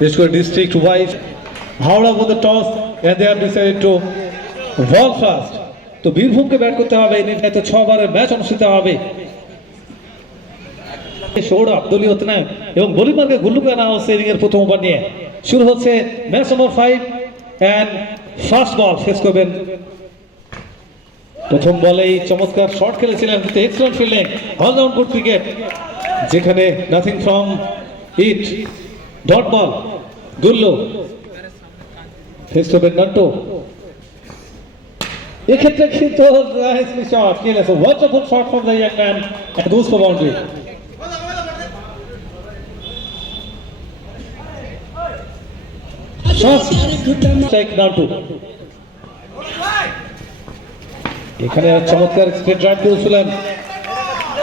District district wise Howrah with the toss and they have decided to ball first তো বীরভূমকে bat করতে হবে নির্ধারিত 6 ওভারের ম্যাচ অনুষ্ঠিত হবে সৌরভ দলীয় অধিনায়ক এবং বোলিংকে গুল্লুকে আনা হচ্ছে ইনিংসের প্রথম ওভার নিয়ে শুরু হচ্ছে match number 5 and first ball face করবেন প্রথম বলেই চমৎকার শট খেলেছিলেন কিন্তু excellent fielding all round good cricket যেখানে nothing from it dot ball Gullu face করবেন নান্টু এক্ষেত্রে কিন্তু নাইসলি শট খেলেছে wonderful shot from the young man and goes for boundary এখানে চমৎকার স্ট্রেট ড্রাইভ করেছিলেন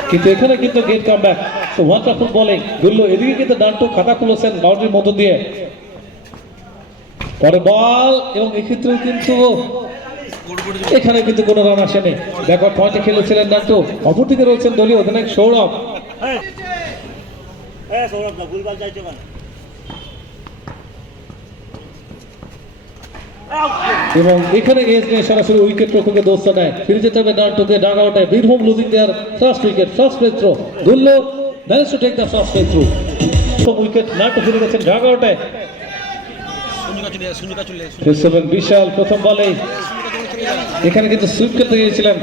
কিন্তু এখানে কিন্তু get come back so wonderful bowling Gullu এদিকে কিন্তু ডান্টু খাতা খুলেছেন বাউন্ডারির মধ্য দিয়ে পরে বল এবং এক্ষেত্রেও কিন্তু এখানে কিন্তু কোনো রান আসেনি ব্যাকওয়ার্ড পয়েন্টে খেলেছিলেন ডান্টু অপরদিকে রয়েছেন দলীয় অধিনায়ক সৌরভ এবং এখানে এজ নিয়ে সরাসরি উইকেট রক্ষকে দোস্ত নেয় ফিরে যেতে হবে ডান্টুকে ডাগ আউটে Birbhum losing their first wicket first breakthrough Gullu manage to take the first breakthrough wicket Natu ফিরে গেছেন ডাগ আউটে বিশাল প্রথম বলে এখানে কিন্তু সুইপ খেলতে গিয়েছিলেন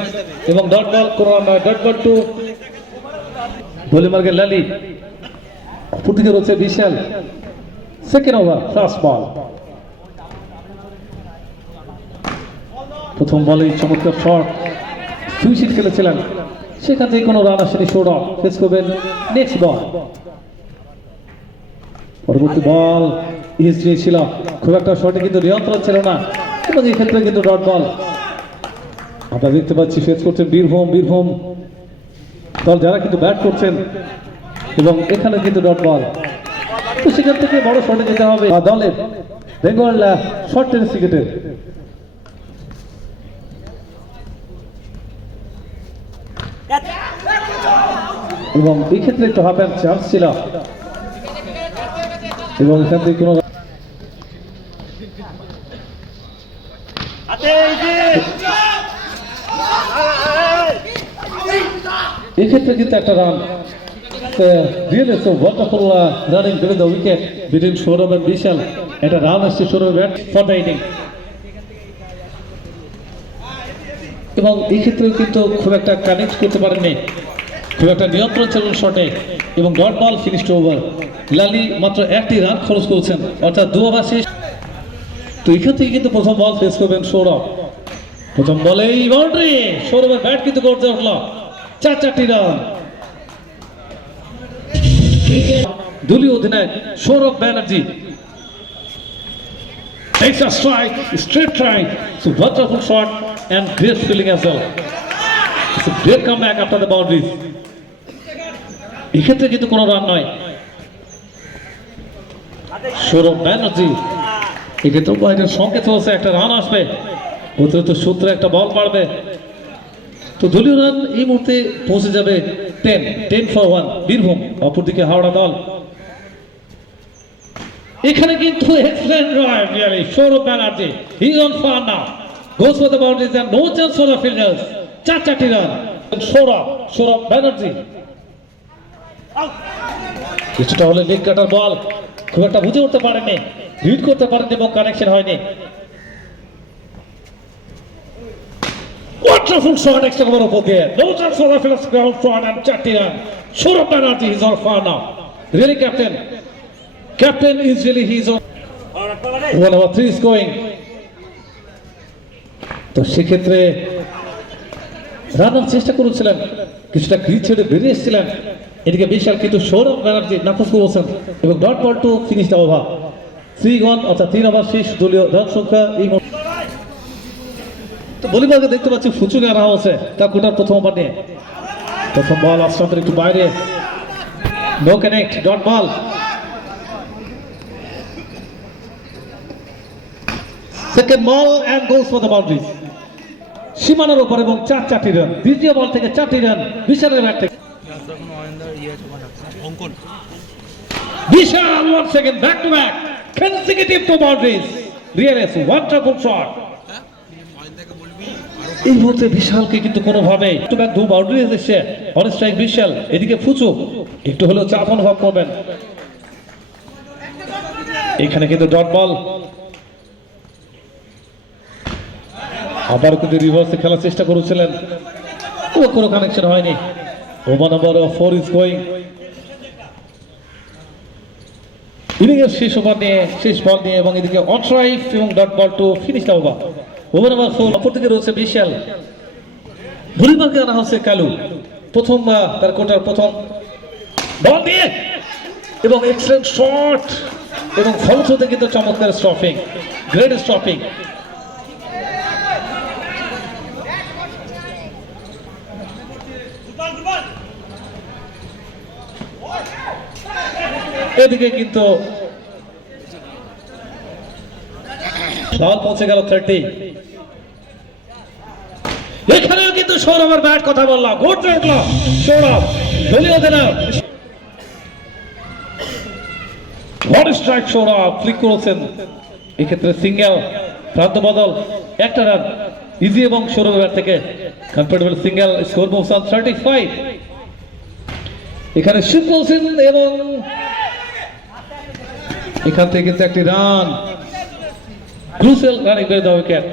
এবং ডট বল কোনো নয় ডট বল টু বোলিমার্গের লালি অপরদিকে রয়েছে বিশাল সেকেন্ড ওভার ফার্স্ট বল প্রথম বলেই চমৎকার শট সুইচিট খেলেছিলেন সেখান থেকে কোনো রান আসেনি সৌরভ ফেস করবেন নেক্সট বল পরবর্তী বল ইজি ছিল খুব একটা শটে কিন্তু নিয়ন্ত্রণ ছিল না এবং এই ক্ষেত্রে কিন্তু ডট বল আমরা দেখতে পাচ্ছি ফেস করছেন বীরভূম দল যারা কিন্তু ব্যাট করছেন এবং এখানে কিন্তু ডট বল তো সেখান থেকে বড় শটে যেতে হবে দলের বেঙ্গল শর্ট টেনিস ক্রিকেটের এবং এই ক্ষেত্রে একটু হাফ হ্যান্ড চান্স ছিল এবং এখান থেকে কোনো এক্ষেত্রে কিন্তু একটা run really so wonderful running between the wicket between Sourav and Bishal একটা রান আসছে Sourav bat for the inning এবং এই ক্ষেত্রে কিন্তু খুব একটা কানেক্ট করতে পারেননি খুব একটা নিয়ন্ত্রণ ছিল শটে এবং ডট বল ফিনিশড ওভার লালি মাত্র একটি রান খরচ করেছেন অর্থাৎ 2 ওভার শেষ তো এখান থেকে কিন্তু প্রথম বল ফেস করবেন সৌরভ প্রথম বলেই বাউন্ডারি সৌরভের ব্যাট কিন্তু করতে উঠল 4টি রান দলীয় অধিনায়ক Sourav Banerjee takes a strike straight try so wonderful shot and great fielding as well it's a great comeback after the boundaries এক্ষেত্রে কিন্তু কোনো রান নয় সৌরভ ব্যানার্জি এক্ষেত্রে বাইরের সংকেত হচ্ছে একটা রান আসবে অতিরিক্ত সূত্রে একটা বল মারবে তো দলীয় রান এই মুহূর্তে পৌঁছে যাবে 10 for 1 বীরভূম অপরদিকে হাওড়া দল এখানে কিন্তু excellent drive really Sourav Banerjee he is on fire now goes for the boundaries and no chance for the fielders 4টি রান সৌরভ ব্যানার্জি কিছুটা হলে লেগ কাটার বল খুব একটা বুঝে উঠতে পারেনি রিড করতে পারেনি এবং কানেকশন হয়নি ওয়ান্ডারফুল শট এক্সট্রা কভার উপর দিয়ে no chance for the fielders ground front end 4টি run Sourav Banerjee is on fire now really Captain is really he's on 1 over 3 is going তো সেক্ষেত্রে রানার চেষ্টা করেছিলেন কিছুটা ক্রিজ ছেড়ে বেরিয়ে এসেছিলেন এদিকে বিশাল কিন্তু সৌরভ ব্যানার্জি নাফুস করেছেন এবং dot ball to finish the over 3 গন অর্থাৎ 3 ওভার শেষ দলীয় রান সংখ্যা এই তো বলিবারকে দেখতে পাচ্ছি ফুচুকে আনা হচ্ছে তার কোটার প্রথম ওভার নিয়ে প্রথম বল আস্তে একটু বাইরে no connect dot ball second ball and goes for the boundaries সীমানার উপর এবং 4টি রান দ্বিতীয় বল থেকে 4টি রান বিশালের ব্যাট থেকে বিশাল once again back to back consecutive two boundaries. Really wonderful shot. এই মুহূর্তে বিশালকে কিন্তু কোনোভাবে টু ব্যাক দু বাউন্ডারি এসেছে অন স্ট্রাইক বিশাল, এদিকে ফুচু একটু হলেও চাপ অনুভব করবেন। এখানে কিন্তু ডট বল, আবার কিন্তু রিভার্সে খেলার চেষ্টা করেছিলেন, কোনো কানেকশন হয়নি। Over number 4 is going. ইনিংসের শেষ ওভার নিয়ে, শেষ বল নিয়ে, এবং এদিকে অন স্ট্রাইক এবং dot ball to finish the over. Over number 4 অপর দিকে রয়েছে বিশাল, ভলিবলকে আনা হচ্ছে কালু, প্রথম তার কোটার প্রথম বল দিয়ে এবং এক্সেলেন্ট শট এবং ফলশ্রুতিতে কিন্তু চমৎকার স্টপিং, গ্রেট স্টপিং। এদিকে কিন্তু বল পৌঁছে গেল 30। এখানেও কিন্তু সৌরভের ব্যাট, কথা বললাম, গুড দেখল সৌরভ, দলীয় অধিনায়ক। বড় স্ট্রাইক সৌরভ ফ্লিক করেছেন, এক্ষেত্রে সিঙ্গেল, প্রান্ত বদল, একটা রান ইজি এবং সৌরভের ব্যাট থেকে comfortable single, score moves on 35। এখানে শিবপাল সিং এবং এখান থেকে কিন্তু একটি রান, ক্রুশিয়াল রানিং বের দ্য উইকেট।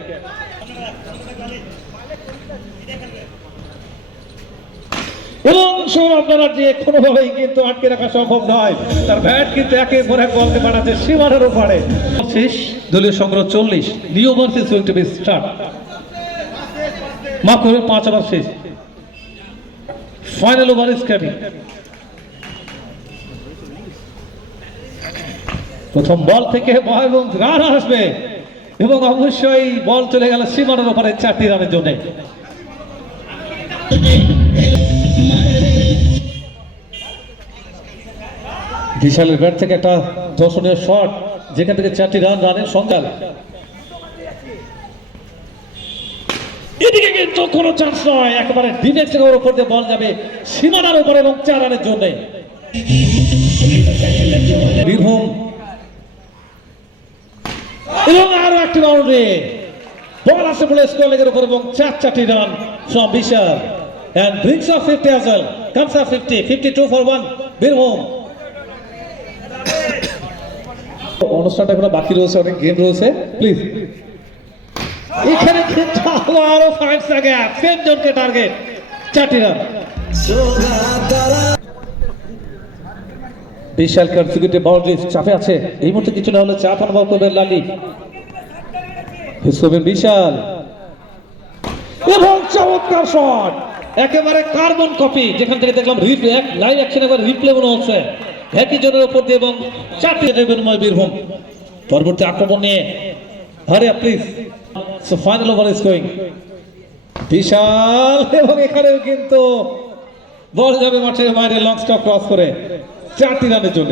এবং সৌরভ ব্যানার্জি কোনোভাবেই কিন্তু আটকে রাখা সম্ভব নয়, তার ব্যাট কিন্তু একের পর এক বলকে পাঠাচ্ছে সীমানার উপরে। শেষ দলীয় সংগ্রহ 40, new over is going to be start. মাফ করবেন, 5 ওভার শেষ, ফাইনাল ওভার ইজ কামিং। প্রথম বল থেকে বল এবং রান আসবে এবং অবশ্যই বল চলে গেল সীমানার উপরে 4টি রানের জন্য। বিশালের ব্যাট থেকে একটা দর্শনীয় শট, যেখান থেকে 4টি রান, রানের সংখ্যা। এদিকে কিন্তু কোনো চান্স নয়, একেবারে ডিফেন্স থেকে উপর দিয়ে বল যাবে সীমানার উপরে এবং 4 রানের জন্য। বীরভূম এবং আরো একটি বাউন্ডারি, বল আসে বলে স্কোয়ার লেগের উপর এবং 4টি run from Vishal and brings up 50 as well, comes up 50, 52 for 1 Birbhum. অনুষ্ঠানটা এখনো বাকি রয়েছে, অনেক গেম রয়েছে, প্লিজ। এখানে কিন্তু আরো 5 সেকেন্ড, 10 জনকে টার্গেট, 4টি রান। বিশাল কনসিকিউটিভ বাউন্ডারি চাপে আছে, এই মুহূর্তে কিছু না হলে চাপ অনুভব করবেন লালি। বিশাল এবং চমৎকার শট, একেবারে কার্বন কপি, যেখান থেকে দেখলাম লাইভ অ্যাকশন এবার রিপ্লে মনে হচ্ছে একই জনের উপর দিয়ে, এবং 4টি বিনিময় বীরভূম। পরবর্তী আক্রমণ নিয়ে Hariya please. So final over is going. Bishal এবং এখানেও কিন্তু বল যাবে মাঠের বাইরে লং স্টপ ক্রস করে 4টি রানের জন্য।